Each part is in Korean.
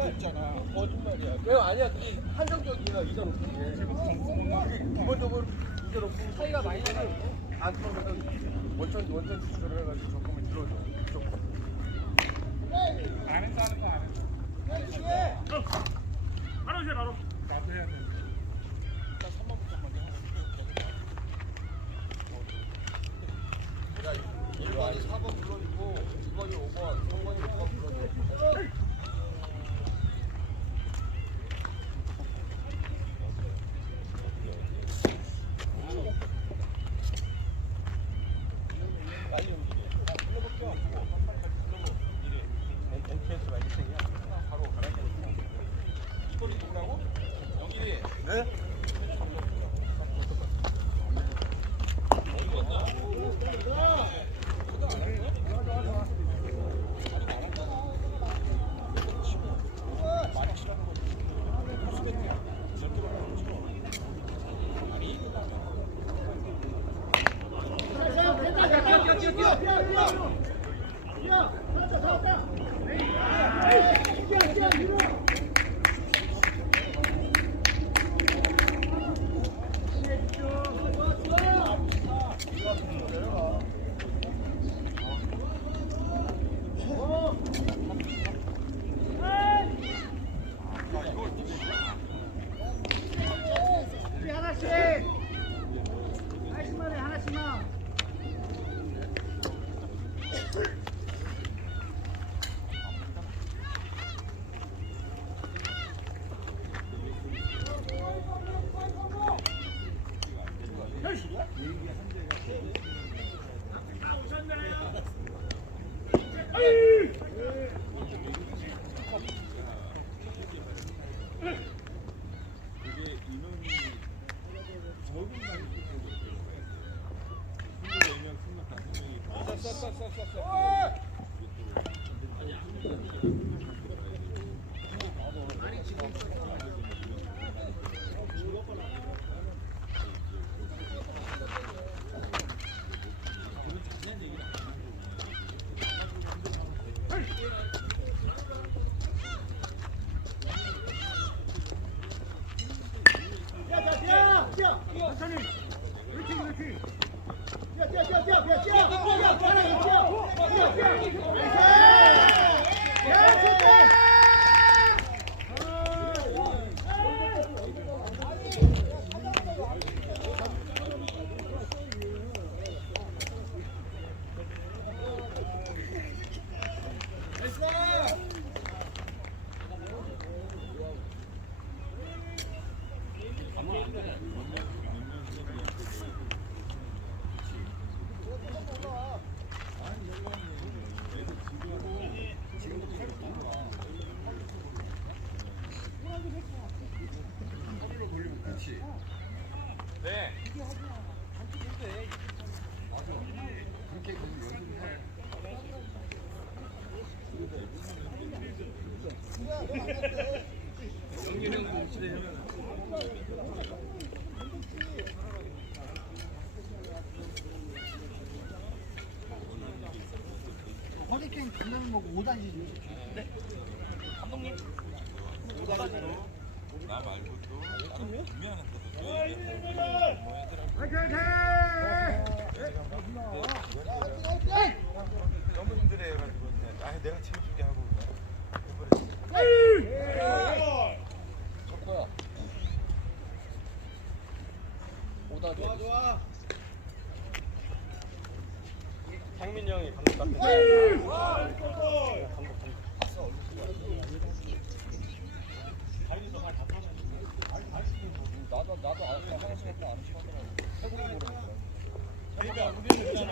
없잖아. 거짓말이야. 내가 아니야. 그게 한정적이야. 잊어놓고. 기본적으로 잊어놓고 차이가 많이 나가지고 안 들어오면 원천 지수를 해가지고 조금은 들어줘. 무조건. 안 했어 하는 거 안 했어. 바로 이제 바로. 나도 해야 돼. 일단 3번부터 먼저 하고. 야, 1번이 4번 불러주고 2번이 5번, 3번이 6번 불러주고. 빨리 움직여. 불러볼게요. NPS가 1등이야. 바로 가라앉아. 이거리 누구라고? 영일이. 네? 네. 허리케인 간다는 거고 5단이지. 네. 감독님. 5단으로. 나 말고 또 준비하는데도 또 너무 힘들어해가지고 내가 채워줄게 하고 해버렸어. 좋고요. 5단 좋아. 상민 형이 감독 같은데. 나도 아까 화장실 갔다 안 시켰더라고. 태국어 모르니까. 그러니까 우리는 있잖아.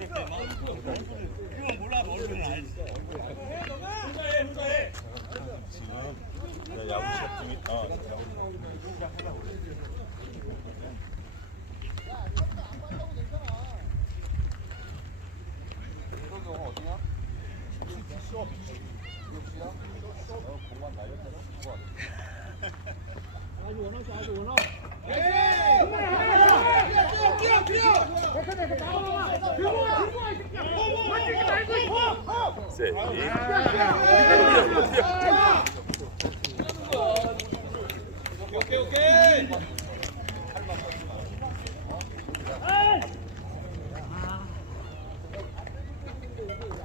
이건 몰라 얼굴은 알지. 혼자해. 지금 야구 시작 중이. 시작하려고 그래. 이거 어디냐? 비옥시야? 공간 날렸잖아. 좋아. 아주 원하지 아주 원하. 뛰어! 나와! 들고 와! 들고 와! 이 새끼야! 던지지 말고! 있어야지.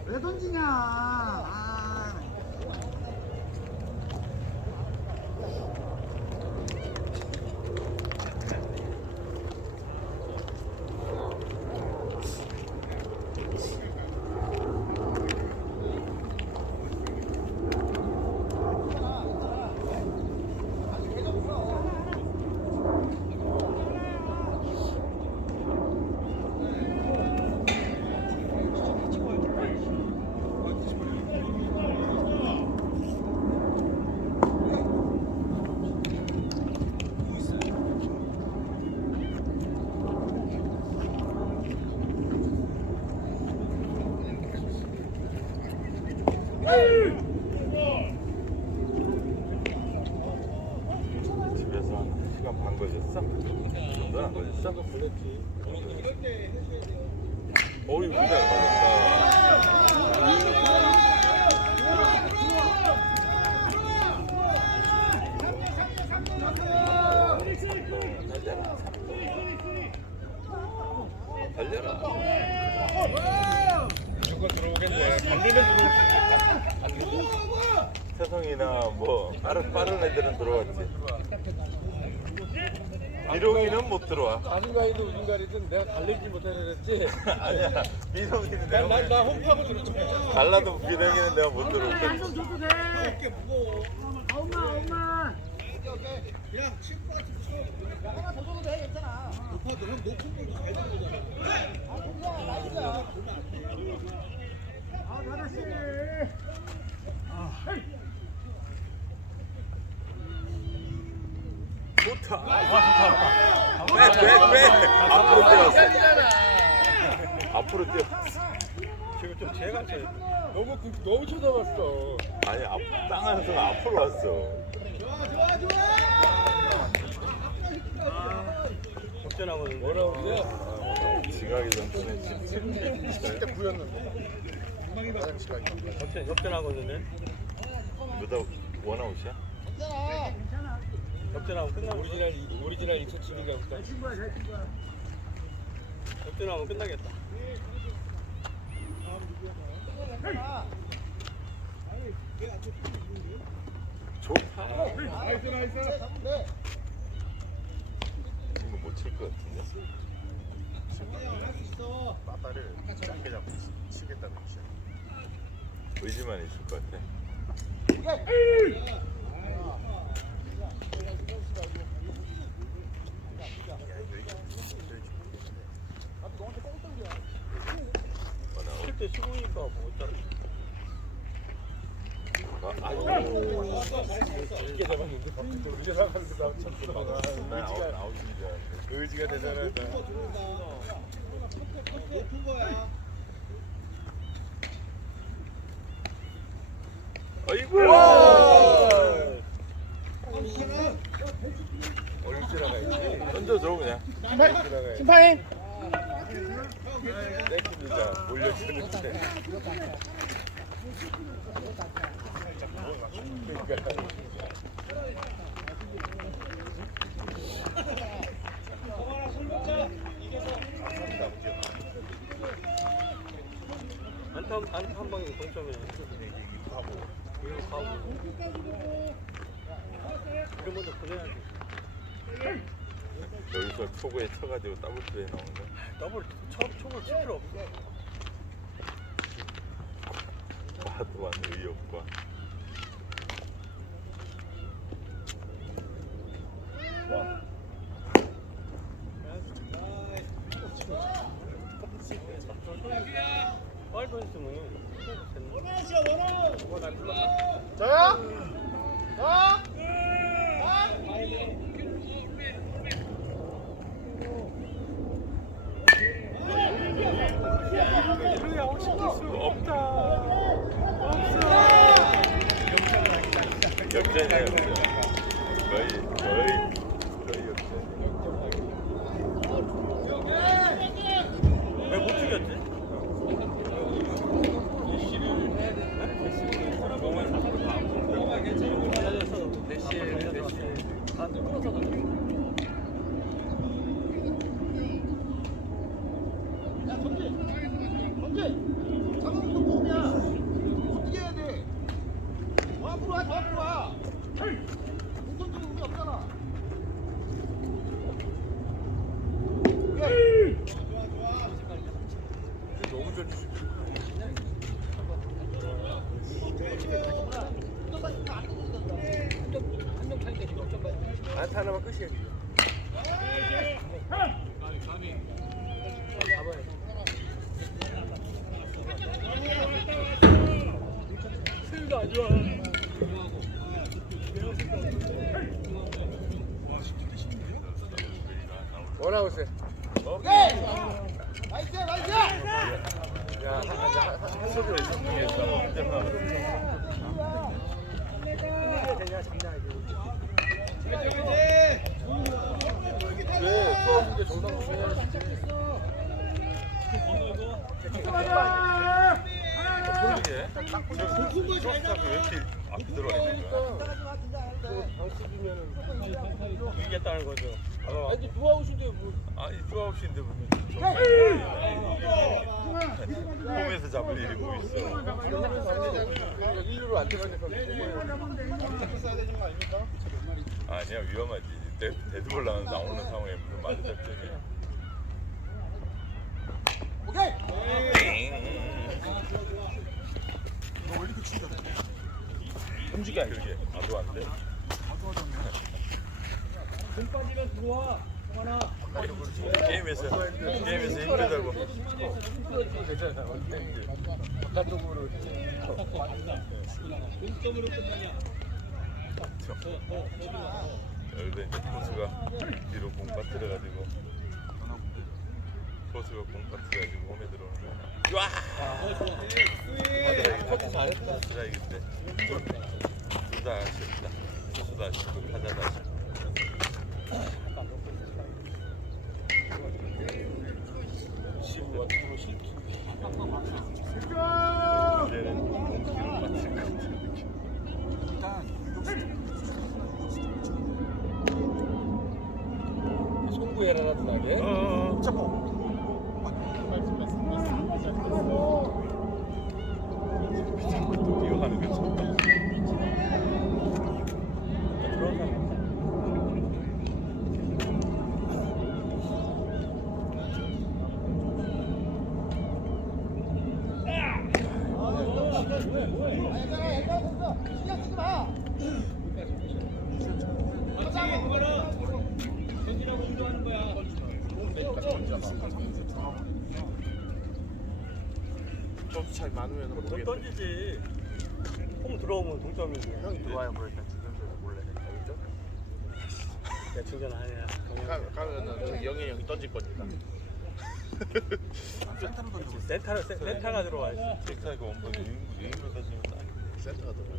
왜 던지냐? 아. 집에서 한 1시간 반 걸렸어? 그 정도는 안 걸렸어? 걸렸지. 어이, 그잘 걸렸다. 달려라. 무조건 들어오겠네. 반대면 들어오겠네. 세성이나 뭐 빠른 애들은 들어왔지. 미롱이는 못 들어와. 아진가이든 우진가이든 내가 달리지 못해서 그랬지. 아니야, 미롱이는 내가 나 홈파고 들었잖아. 달라도 미롱이는 내가 못 들어올 거야. 한손 줘도 돼. 어깨 무거워. 엄마. 그냥 칠것 같은 거 쳐. 하나 더 줘도 돼. 괜찮아. 높아도 형 높은 걸도 잘 들어오잖아. 아, 나나씨. 좋다. 왜? 앞으로 뛰었어. 앞으로 뛰었어. 지금 좀 제가 쳐. 너무 쳐다봤어. 아니, 땅하는 순간 앞으로 왔어. 역전하고는 뭐라고 그래? 지각이 전에 진짜 9였는데. 역전하고는 너다 원아웃이야? 역전하고 끝나고 오리지널 이투치인가 보다. 역전하고 끝나겠다. 좋다. 이거 못 칠 것 같은데. 빠따를 짧게 잡고 치겠다는 뜻이야. 의지만 있을 것 같아. 원아웃. 칠때 쉬우니까 뭐 어쩌라. 쉽게 잡았는데 밖에 우리가 나가는데 나참 들어가. 아웃인 줄 알았는데. 의지가 대단하다. 높은 거야. 아이고! 얼지나가 있지. 던져줘 그냥. 심판님. 땡깁니다. 올려주는데. 한 방에 동점에 이거 가고 이거 먼저 보내야지. 여기서 초구에 쳐가지고 더블 플레이 나오는 거야. 더블 총을 칠 필요 없어. 과도한 의욕과 빨리 던지면 저요? 없다. 역전이야 역전. 거의 역전. 왜 못 죽였지? 시를 해야 되는 야 전진 잠깐만 좀 보면 어떻게 해야 돼? 더 앞으로 와, 더 앞으로 와. 못 던지는 의미 없잖아. 너무 좋지. 안타 하나만 끝이야. 수위가 안 좋아. 원아웃에. 나이스 나이스. 야, 한석이 왜 집중했어? 왜 수업인데 정상 중요하지? 소리게 수업사가 왜 이렇게 앞에 들어와 있는 거야? 방식이면은 이기겠다는 거죠. 아니 누아웃인데 뭐? 아니 투아웃인데 무슨 홈에서 잡을 일이 뭐 있어? 일루로 안 들어가니까 써야 되는 거 아닙니까? 아니야 위험하지. 데드볼 나오는 상황에 무슨 맞은 작전이야. 오케이. 너왜 이렇게 친절해? 움직여 그게 나도 안 돼. 공 빠지면 들어와. 성환아. 게임에서 힘들다고. 괜찮아. 바깥쪽으로. 동점으로 끝나냐? 열배 이제 포수가 뒤로 공 빠뜨려가지고 포수가 공 빠뜨려가지고 홈에 들어오는 거야. 와! 스트라이크인데 둘 다 아쉽다. 포수도 아쉽고 타자도 아쉽고. 이제는 공 뒤로 빠뜨릴 것 같은 송구해라 나게. 또 뛰어가는 게 좋다. 신경 쓰지 마. 경기라고 운동하는 거야. 점수 차이 많으면 돈 모르겠네. 던지지. 홈 들어오면 동점이고. 형이 들어와야 뭐 일단 중간에서 몰래. 알죠? 내 충전 아니야. 가면은 저기 영애 형이 던질 거니까. 센터가 들어와야지. 틱타이거 원본 유인구 사진은 딱. 센터가 들어가.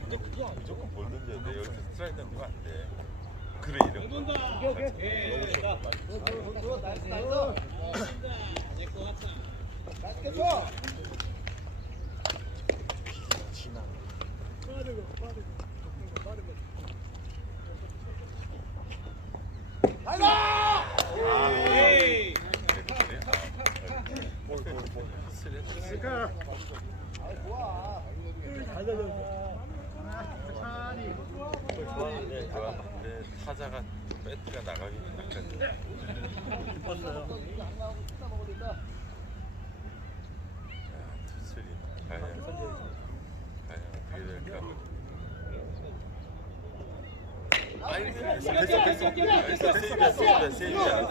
근데 그게 무조건 볼 던져야 돼. 여기서 스트라이크 던지면 안 돼. 그래 이런 거. 지나. 좋았는데 타자가 배트가 나가기 약간 깊었어요. 투슬이 과연 어떻게 될까? 됐어 세이브야 이거 세이브야.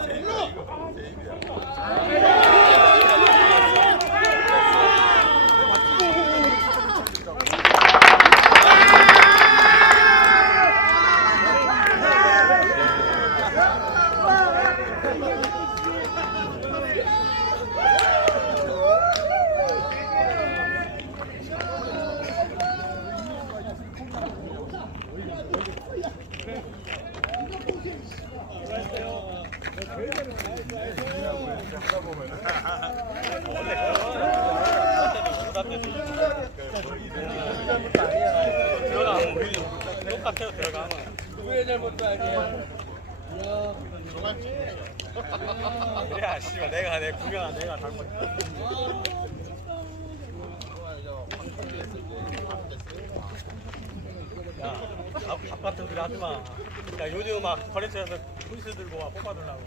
들어가. 바깥으로 들어가면 누구의 잘못도 아니야. 이야. 그래 씨발 내 구경한 내가 잘못했다. 야 바깥으로 들어가지 마. 야 요즘 막 거래처에서 분수 들고 와 뽑아달라고.